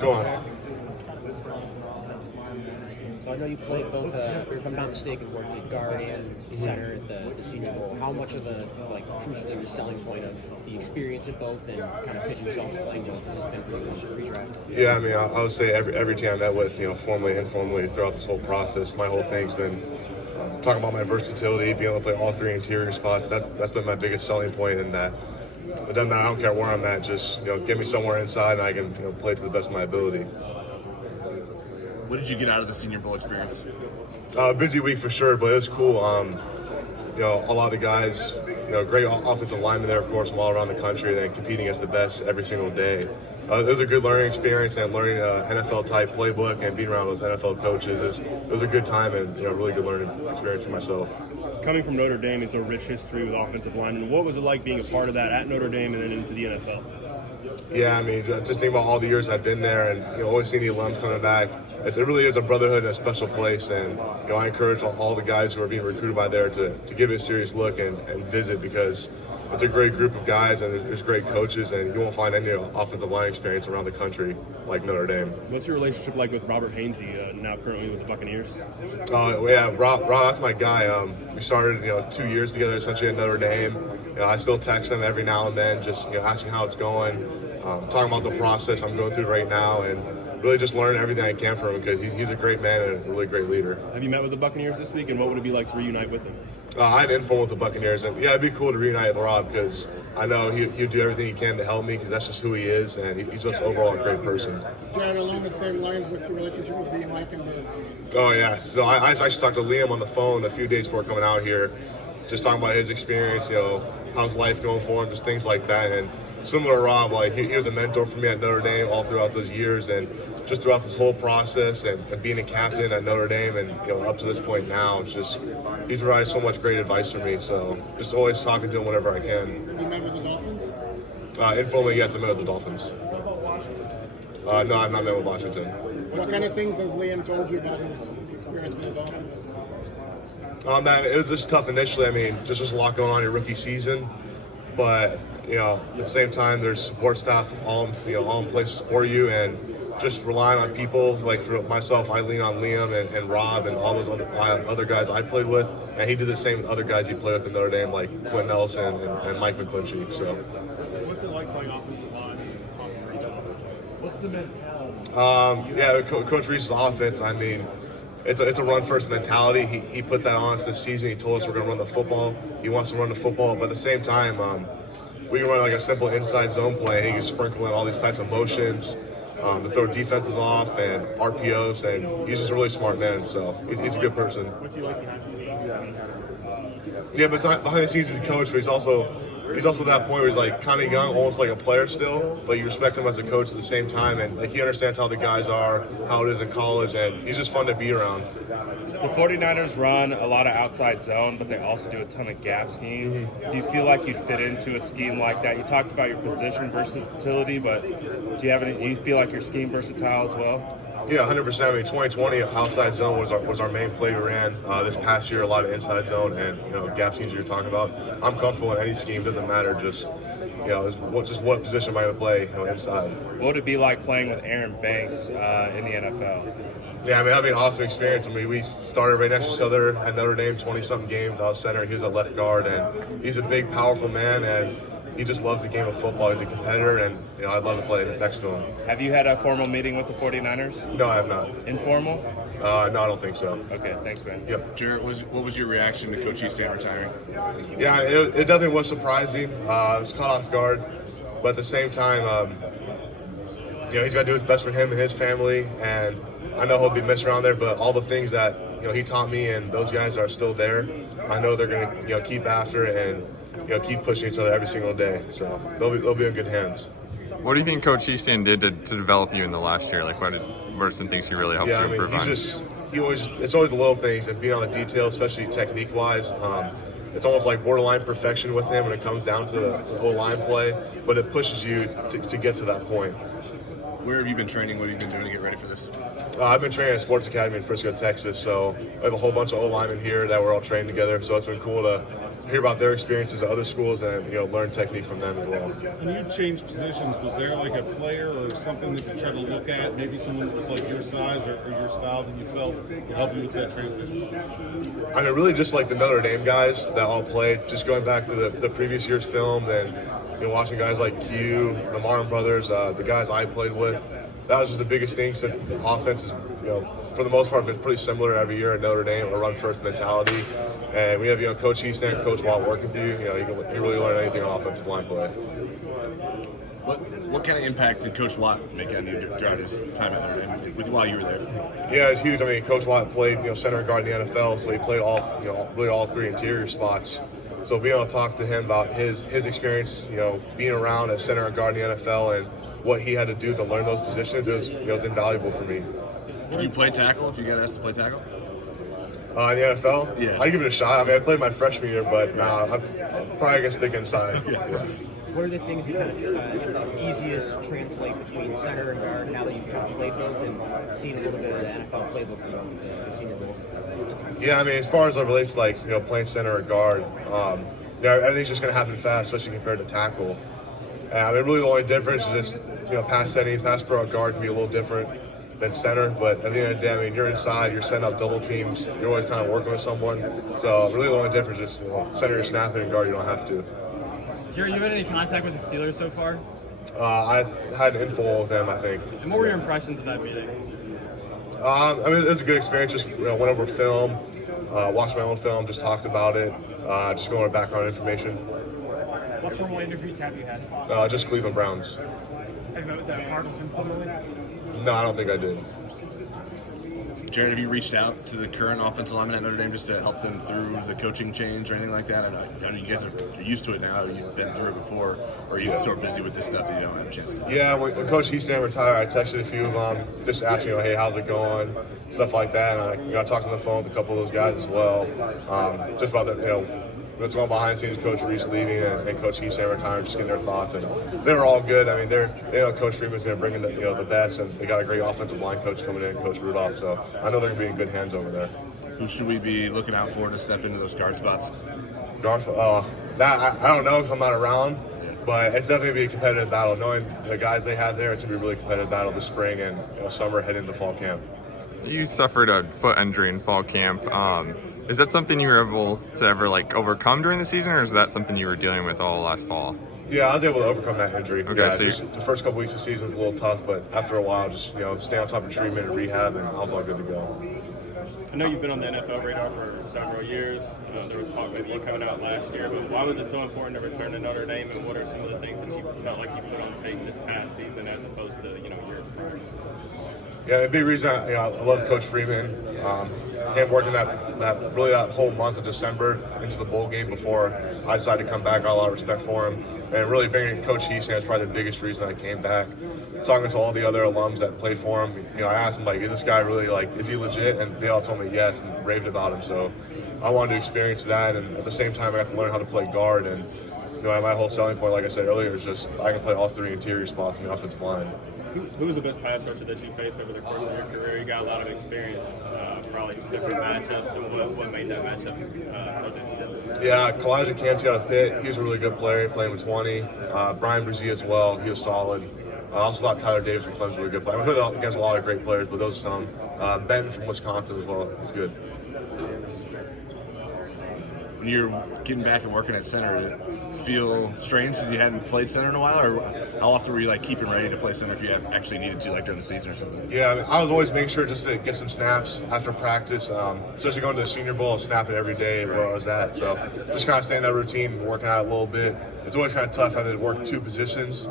Go on. So I know you played both, if I'm not mistaken, worked at guard and center at the Senior Bowl. How much of a crucially the selling point of the experience at both and kind of pitching yourself to playing both has this been for you pre-draft? Yeah, I mean, I would say every team I met with, formally, informally, throughout this whole process, my whole thing's been talking about my versatility, being able to play all three interior spots. That's been my biggest selling point, in that it doesn't matter. I don't care where I'm at. Just get me somewhere inside, and I can play to the best of my ability. What did you get out of the Senior Bowl experience? Busy week for sure, but it was cool. A lot of the guys, great offensive linemen there, of course, from all around the country, and competing against the best every single day. It was a good learning experience, and learning NFL-type playbook and being around those NFL coaches. It was a good time and really good learning experience for myself. Coming from Notre Dame, it's a rich history with offensive linemen. What was it like being a part of that at Notre Dame and then into the NFL? Yeah, I mean, just think about all the years I've been there, and always seeing the alums coming back. It really is a brotherhood and a special place, and I encourage all the guys who are being recruited by there to give it a serious look and visit, because it's a great group of guys and there's great coaches, and you won't find any offensive line experience around the country like Notre Dame. What's your relationship like with Robert Hainsey, now currently with the Buccaneers? Yeah, Rob, that's my guy. We started 2 years together essentially at Notre Dame. I still text him every now and then, just asking how it's going, talking about the process I'm going through right now, and really just learning everything I can from him, because he's a great man and a really great leader. Have you met with the Buccaneers this week, and what would it be like to reunite with him? I had info with the Buccaneers, and yeah, it'd be cool to reunite with Rob, because I know he'd do everything he can to help me, because that's just who he is, and he's just overall a great person. Jarrett, along the same lines, what's your relationship with Liam Eichenberg? Oh yeah, so I actually talked to Liam on the phone a few days before coming out here, just talking about his experience, how's life going for him, just things like that. And similar to Rob, he was a mentor for me at Notre Dame all throughout those years, and just throughout this whole process, and being a captain at Notre Dame, and up to this point now, it's just he's provided so much great advice for me. So just always talking to him whenever I can. Have you met with the Dolphins? Informally, yes, I met with the Dolphins. What about Washington? No, I've not met with Washington. What kind of things has Liam told you about his experience with the Dolphins? Man, it was just tough initially. I mean, just a lot going on in your rookie season, but at the same time, there's support staff all in place to support you, and just relying on people. Like for myself, I lean on Liam and Rob and all those other guys I played with, and he did the same with other guys he played with in Notre Dame, like Quentin Nelson and Mike McClinchy. So, what's it like playing offensive line in Tommy Rees' offense? What's the mentality? Coach Rees' offense, I mean, it's a run-first mentality. He put that on us this season. He told us we're going to run the football. He wants to run the football, but at the same time, we can run like a simple inside zone play. He can sprinkle in all these types of motions to throw defenses off and RPOs, and he's just a really smart man. So he's a good person. What's he like behind the scenes? Yeah, but behind the scenes he's a coach, but he's also that point where he's like kind of young, almost like a player still, but you respect him as a coach at the same time, and he understands how the guys are, how it is in college, and he's just fun to be around. The 49ers run a lot of outside zone, but they also do a ton of gap scheme. Do you feel like you'd fit into a scheme like that? You talked about your position versatility, but do you feel like your scheme versatile as well? Yeah, 100%. I mean, 2020 outside zone was our main play we ran. This past year, a lot of inside zone and gap schemes you're talking about. I'm comfortable in any scheme. Doesn't matter. Just what position am I going to play inside. What would it be like playing with Aaron Banks in the NFL? Yeah, I mean, that'd be an awesome experience. I mean, we started right next to each other at Notre Dame, 20-something games. I was center, he was at left guard, and he's a big, powerful man, and he just loves the game of football. He's a competitor, and I'd love to play next to him. Have you had a formal meeting with the 49ers? No, I have not. Informal? No, I don't think so. Okay, thanks, man. Yep. Jarrett, what was your reaction to Coach Hiestand retiring? Yeah, it definitely was surprising. I was caught off guard, but at the same time, he's got to do his best for him and his family, and I know he'll be missed around there, but all the things that he taught me and those guys are still there. I know they're going to keep after it and keep pushing each other every single day. So they'll be in good hands. What do you think Coach Hiestand did to develop you in the last year? Like, what are some things he really helped you improve on? It's always the little things and being on the details, especially technique-wise. It's almost like borderline perfection with him when it comes down to the O-line play, but it pushes you to get to that point. Where have you been training? What have you been doing to get ready for this? I've been training at Sports Academy in Frisco, Texas, so we have a whole bunch of O-linemen here that we're all trained together, so it's been cool to hear about their experiences at other schools and learn technique from them as well. When you changed positions, was there like a player or something that you tried to look at, maybe someone that was like your size or your style that you felt would help you with that transition? I mean, really just like the Notre Dame guys that all played, just going back to the previous year's film and watching guys like Q, the Martin brothers, the guys I played with. That was just the biggest thing since the offense is, for the most part, been pretty similar every year at Notre Dame, a run-first mentality. And we have, Coach Hiestand, Coach Watt working with you. You can really learn anything on offensive line play. What kind of impact did Coach Watt make on you throughout his time at Notre Dame while you were there? Yeah, it's huge. I mean, Coach Watt played, center and guard in the NFL, so he played really all three interior spots. So being able to talk to him about his experience, being around at center and guard in the NFL and what he had to do to learn those positions was invaluable for me. Did you play tackle if you got asked to play tackle? In the NFL? Yeah. I'd give it a shot. I mean, I played my freshman year, but I'm probably going to stick inside. Yeah. What are the things you kind of easiest translate between center and guard now that you've kind of played both and seen a little bit of the NFL playbook from the Senior Bowl? Yeah, I mean, as far as it relates to playing center or guard, everything's just going to happen fast, especially compared to tackle. And I mean, really the only difference is just pass setting, pass pro at guard can be a little different than center, but at the end of the day, I mean, you're inside, you're setting up double teams, you're always kind of working with someone. So really the only difference is center you're snapping and guard you don't have to. Jarrett, you had any contact with the Steelers so far? I've had an info with them, I think. And what were your impressions of that meeting? I mean, it was a good experience. Just went over film, watched my own film, just talked about it, just going over background information. What formal interviews have you had? Just Cleveland Browns. Have you met with the Cardinals informally? No, I don't think I did. Jarrett, have you reached out to the current offensive lineman at Notre Dame just to help them through the coaching change or anything like that? I know you guys are used to it now. You've been through it before, or are you sort of busy with this stuff that you don't have a chance to? Yeah, when Coach Hiestand retired, I texted a few of them, just asking, hey, how's it going, stuff like that. And I talked on the phone with a couple of those guys as well, just about what's going behind the scenes, Coach Rees leaving and Coach Hiestand retiring, just getting their thoughts. And they were all good. I mean, they know Coach Freeman's going to bring in the best, and they got a great offensive line coach coming in, Coach Rudolph. So I know they're going to be in good hands over there. Who should we be looking out for to step into those guard spots? Guard, I don't know because I'm not around, but it's definitely going to be a competitive battle. Knowing the guys they have there, it's going to be a really competitive battle this spring and summer heading into fall camp. You suffered a foot injury in fall camp. Is that something you were able to ever overcome during the season, or is that something you were dealing with all last fall? Yeah, I was able to overcome that injury. Okay, yeah, so the first couple weeks of the season was a little tough, but after a while, just stay on top of treatment and rehab, and I was all good to go. I know you've been on the NFL radar for several years. There was talk of you coming out last year, but why was it so important to return to Notre Dame, and what are some of the things that you felt like you put on tape this past season as opposed to years prior? Yeah, the big reason I love Coach Freeman. Him working that whole month of December into the bowl game before I decided to come back. I got a lot of respect for him, and really bringing Coach Hiestand is probably the biggest reason I came back. Talking to all the other alums that played for him, I asked them is this guy really is he legit? And they all told me yes and raved about him. So I wanted to experience that, and at the same time I got to learn how to play guard. And my whole selling point, like I said earlier, is just I can play all three interior spots in the offensive line. Who was the best pass rusher that you faced over the course of your career? You got a lot of experience, probably some different matchups, and what made that matchup so difficult? Yeah, Kalijah Kancey out of Pitt. He was a really good player, playing with 20. Brian Brzee as well. He was solid. I also thought Tyler Davis from Clemson was a really good player. I played against a lot of great players, but those are some. Benton from Wisconsin as well. He was good. When you're getting back and working at center, did it feel strange since you hadn't played center in a while, or how often were you keeping ready to play center if you actually needed to during the season or something? Yeah, I mean, I was always making sure just to get some snaps after practice, especially going to the Senior Bowl, snapping every day where I was at. So just kind of staying in that routine, working out a little bit. It's always kind of tough having to work two positions,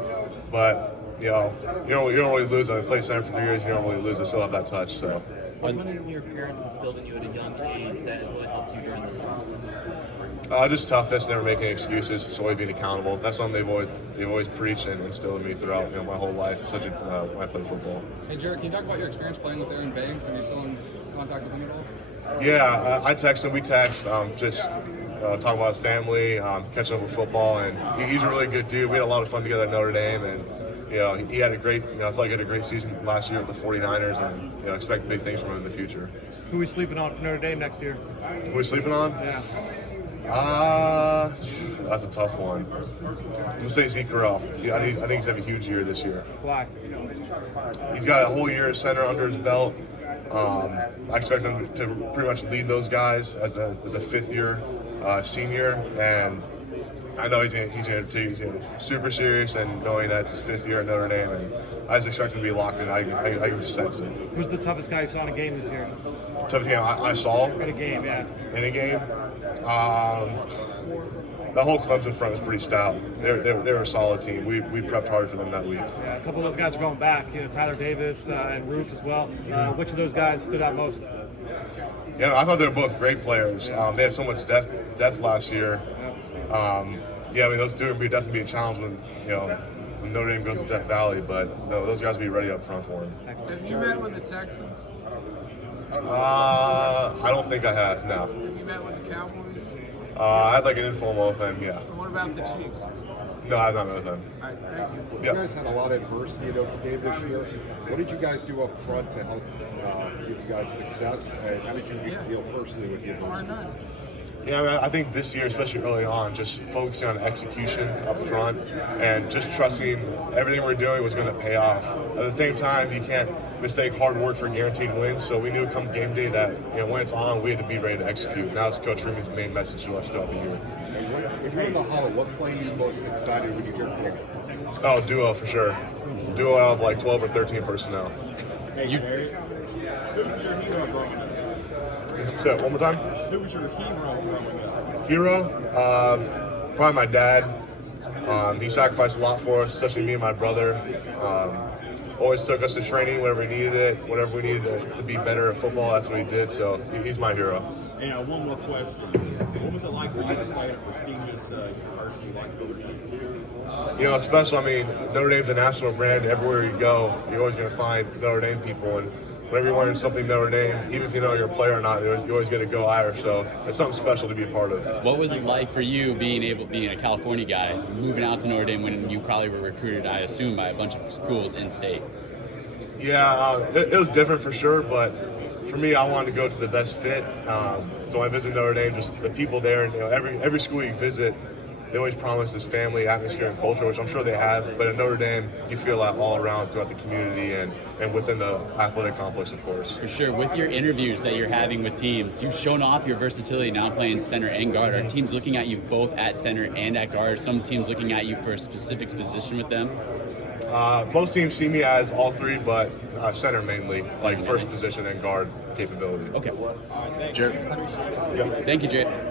but you don't really lose. I played center for 3 years. You don't really lose. I still have that touch. So. Was one of your parents instilled in you at a young age that has really helped you during this process? Just toughness, never making excuses, just always being accountable. That's something they've always preached and instilled in me throughout my whole life, especially when I played football. Hey Jarrett, can you talk about your experience playing with Aaron Banks and you're still in contact with him at all? Yeah, I text him. We text, just talking about his family, catching up with football, and he's a really good dude. We had a lot of fun together at Notre Dame, and he had a great. I feel like he had a great season last year with the 49ers, and expect big things from him in the future. Who are we sleeping on for Notre Dame next year? Who are we sleeping on? Yeah. That's a tough one. I'm gonna say Zeke Corral. Yeah, I think he's having a huge year this year. Why? He's got a whole year of center under his belt. I expect him to pretty much lead those guys as a fifth-year senior, and I know he's gonna take super serious, and knowing that it's his fifth year at Notre Dame, and I just expect him to be locked in. I can just sense it. Who's the toughest guy you saw in a game this year? Toughest game I saw In a game, yeah. in a game. The whole Clemson front was pretty stout. They were a solid team. We prepped hard for them that week. Yeah, a couple of those guys are going back. Tyler Davis and Root as well. Which of those guys stood out most? Yeah, I thought they were both great players. They had so much depth last year. Yeah, I mean, those two would definitely be a challenge when Notre Dame goes to Death Valley, but no, those guys will be ready up front for him. Have you met with the Texans? I don't think I have, no. Have you met with the Cowboys? I had like an informal with them, yeah. And what about the Chiefs? No, I've not met with them. All right, thank you. Yep. You guys had a lot of adversity at Notre Dame this year. What did you guys do up front to help give you guys success? And how did you deal personally with the adversity? Yeah, I mean, I think this year, especially early on, just focusing on execution up front and just trusting everything we're doing was going to pay off. At the same time, you can't mistake hard work for guaranteed wins. So we knew come game day that when it's on, we had to be ready to execute. And that was Coach Ruben's main message to us throughout the year. When you're in the huddle, what play are you most excited when you hear from the coaches? Oh, duo for sure. Duo out of like 12 or 13 personnel. Hey, Jarrett, who was your hero growing up? Say it one more time. Who was your hero growing up? Hero? Probably my dad. He sacrificed a lot for us, especially me and my brother. Always took us to training whenever we needed it, whatever we needed to be better at football, that's what he did. So he's my hero. And one more question. What was it like for you to play at a prestigious university like Notre Dame? Special, I mean, Notre Dame's a national brand. Everywhere you go, you're always going to find Notre Dame people. And whenever you're wearing something Notre Dame, even if you know you're a player or not, you always get to go higher. So it's something special to be a part of. What was it like for you being a California guy, moving out to Notre Dame when you probably were recruited, I assume, by a bunch of schools in state? Yeah, it was different for sure, but for me, I wanted to go to the best fit. So I visited Notre Dame, just the people there, and every school you visit, they always promise this family atmosphere and culture, which I'm sure they have. But at Notre Dame, you feel that all around throughout the community and within the athletic complex, of course. For sure. With your interviews that you're having with teams, you've shown off your versatility now playing center and guard. Are teams looking at you both at center and at guard? Some teams looking at you for a specific position with them? Most teams see me as all three, but center mainly, like first position and guard capability. Okay. Jarrett. Thank you, Jarrett.